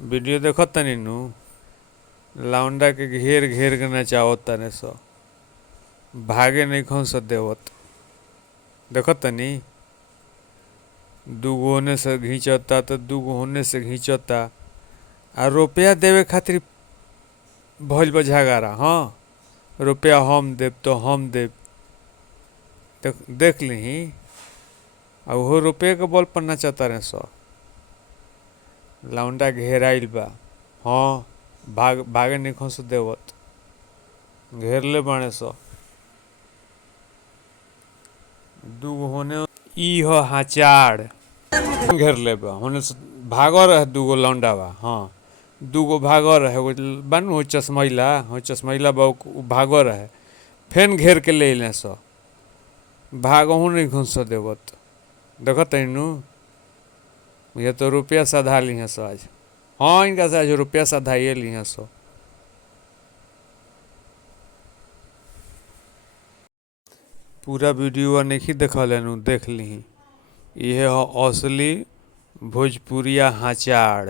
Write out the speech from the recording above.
Video देखो तनी नु लौंडा के घेर घेर के नचावत तने सो भागे नहीं खन स देवत देखो तनी दूगो होने से घींचता तो दूगो होने से घींचता आ रुपया देवे खातिर भइल बा झगारा। हाँ रुपया हम देव तो हम देव देख ली आ वो रुपये के बल पर नचता रहे सो लौंडा घेराइल बा। हाँ भागे नहीं खस देवत घेरले बाणे सो दूगो होने ई हो हाचाड़ घेर ले बा होने से भागो रहे दूगो लौंडा बा। हाँ दूगो भागो रहे बानू हो चश्मैला बा भागो रहे फेन घेर के ले लें सो भागहू नहीं घुस देवत देखो तैनू ये तो रुपया साधा ली हैं सो आज। हाँ इनका से आज रुपया साधाइए ली हैं सो पूरा वीडियो नहीं देखा लेनू देख ली। यह हो असली भोजपुरिया हाचाड़।